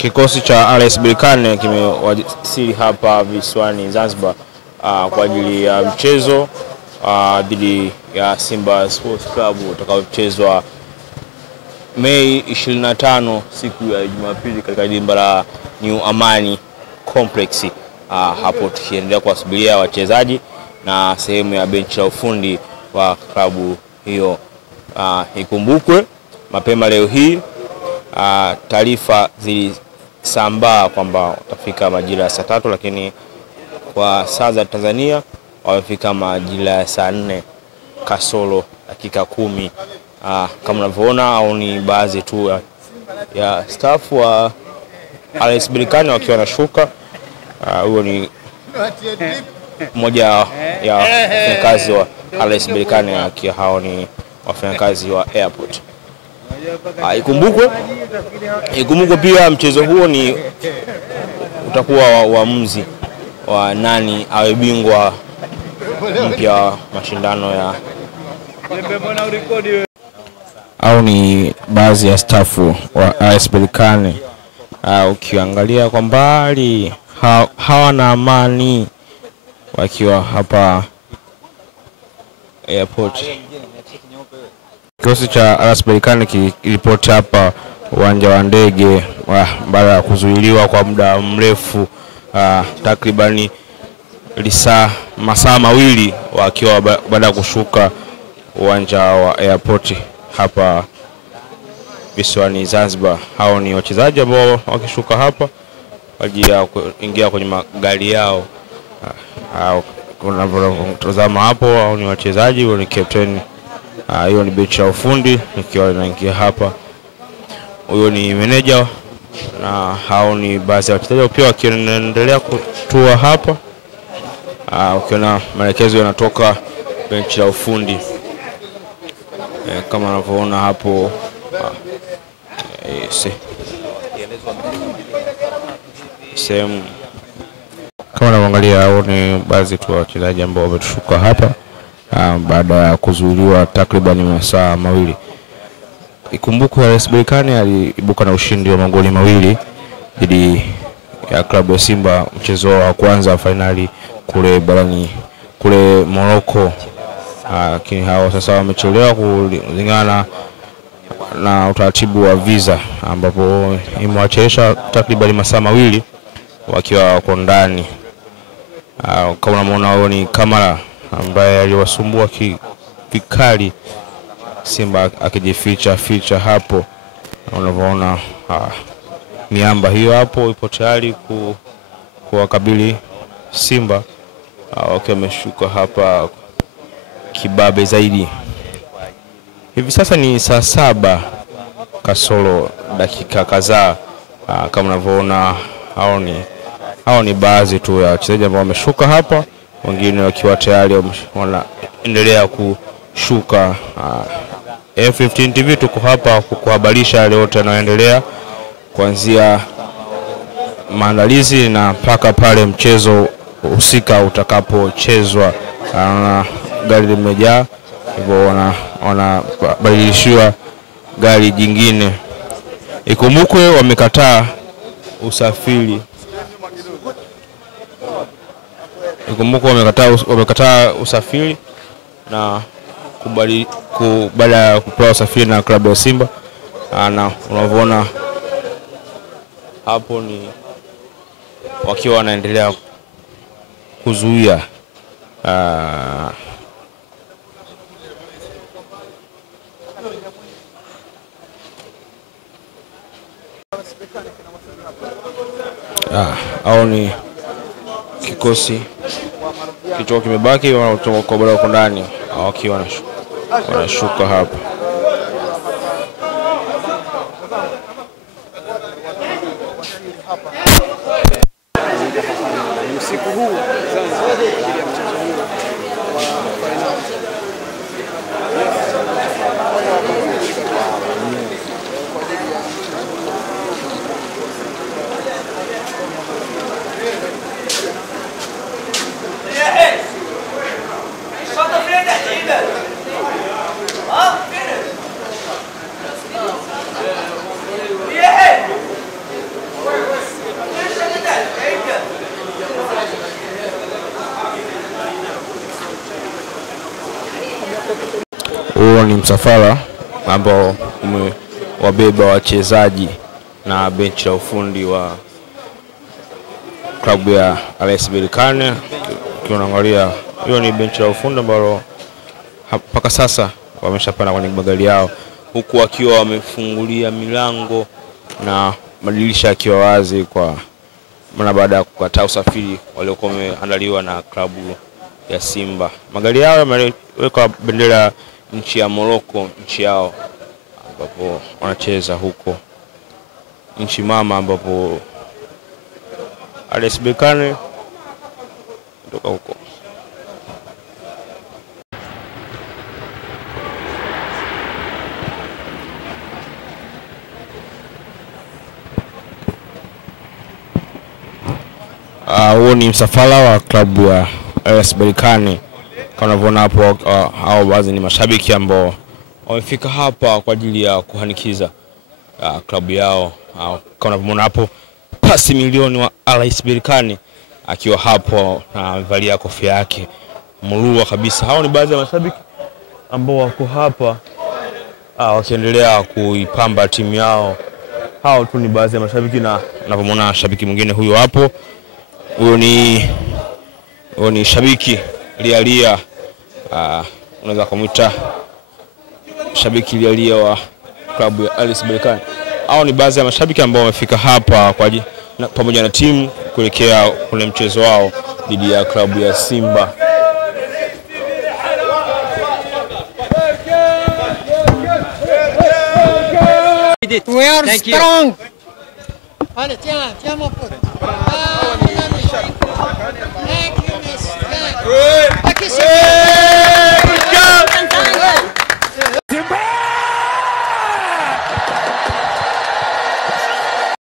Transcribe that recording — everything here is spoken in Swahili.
Kikosi cha RS Berkane kimewasili hapa visiwani Zanzibar kwa ajili ya mchezo dhidi ya Simba Sports Club utakaochezwa Mei 25 siku ya Jumapili katika dimba la New Amani Complex. Hapo tukiendelea kuwasubiria wachezaji na sehemu ya benchi la ufundi wa klabu hiyo. Ikumbukwe mapema leo hii taarifa zilisambaa kwamba watafika majira ya saa 3, lakini kwa saa za Tanzania wamefika majira ya saa 4 kasoro dakika 10. Kama unavyoona au ni baadhi tu ya staff wa RS Berkane wakiwa wanashuka. Huyo ni mmoja ya wafanyakazi wa RS Berkane, akiwa hao ni wafanyakazi wa airport. Ikumbukwe pia mchezo huo ni utakuwa uamuzi wa nani awe bingwa mpya wa mashindano ya au ni baadhi ya stafu wa RS Berkane. Ukiangalia kwa mbali hawana amani wakiwa hapa airport. Kikosi cha RS Berkane kiliripoti hapa uwanja wa ndege baada ya kuzuiliwa kwa muda mrefu, takribani masaa mawili wakiwa baada ya kushuka uwanja wa airport hapa visiwani Zanzibar. Hao ni wachezaji ambao wakishuka hapa kwa ajili ya kuingia kwenye magari yao. Kuna mtazama hapo, hao ni wachezaji, huyo ni captain, hiyo ni benchi la ufundi nikiwa naingia hapa, huyo ni manager, na hao ni baadhi ya wachezaji pia wakiendelea kutua hapa. Ukiona maelekezo yanatoka benchi la ufundi kama unavyoona hapo. Sehemu kama unavyoangalia, hao ni baadhi tu wachezaji ambao wameshuka hapa baada ya kuzuiliwa takriban masaa mawili. Ikumbukwe RS Berkane aliibuka na ushindi wa magoli 2 dhidi ya klabu ya Simba mchezo wa kwanza finali kule Morocco. Lakini hao sasa wamechelewa kulingana na utaratibu wa visa, ambapo imewachelewesha takriban masaa mawili wakiwa wako ndani. Kama unaona, wao ni Kamara ambaye aliwasumbua vikali Simba akijificha hapo. Unavyoona miamba hiyo hapo ipo tayari kuwakabili Simba wakiwa wameshuka hapa kibabe zaidi. Hivi sasa ni saa 7 kasoro dakika kadhaa. Kama unavyoona, hao ni baadhi tu ya wachezaji ambao wameshuka hapa, wengine wakiwa tayari wanaendelea kushuka. F15 TV tuko hapa kukuhabarisha yale yote yanayoendelea kuanzia maandalizi na mpaka pale mchezo husika utakapochezwa. Gari limejaa, hivyo wanabadilishiwa gari jingine. Ikumbukwe wamekataa usafiri. Wamekataa usafiri na baada ya kupewa usafiri na klabu ya Simba. Na unavyoona hapo ni wakiwa wanaendelea kuzuia au ni kikosi kicho kimebaki, wanatoka kwa bora ndani wakiwa wanashuka hapa. Usiku huu ni msafara ambao umewabeba wachezaji na benchi la ufundi wa klabu ya RS Berkane. Ukiangalia hiyo ni benchi la ufundi ambalo mpaka sasa wameshapanda kwenye magari yao, huku wakiwa wamefungulia milango na madirisha yakiwa wazi kwa maana baada ya kukataa usafiri waliokuwa wameandaliwa na klabu ya Simba. Magari yao yameweka bendera nchi ya Morocco, nchi yao ambapo wanacheza huko, nchi mama ambapo RS Berkane kutoka huko. Huo ni msafara wa klabu ya RS Berkane. Kama unavyoona hapo, hao baadhi ni mashabiki ambao wamefika hapa kwa ajili ya kuhanikiza klabu yao. Kama unavyoona hapo, pasi milioni wa RS Berkane akiwa hapo na amevalia kofia yake murua kabisa. Hao ni baadhi ya mashabiki ambao wako hapa wakiendelea kuipamba timu yao. Hao tu ni baadhi ya mashabiki, na unavyoona shabiki mwingine huyo hapo, huyo ni shabiki lialia, unaweza kumuita shabiki lialia wa klabu ya RS Berkane. Hao ni baadhi ya mashabiki ambao wamefika hapa kwa ajili pamoja na timu kuelekea kwenye mchezo wao dhidi ya klabu ya Simba. We are strong. Allez, tiens mon pote. Thank you.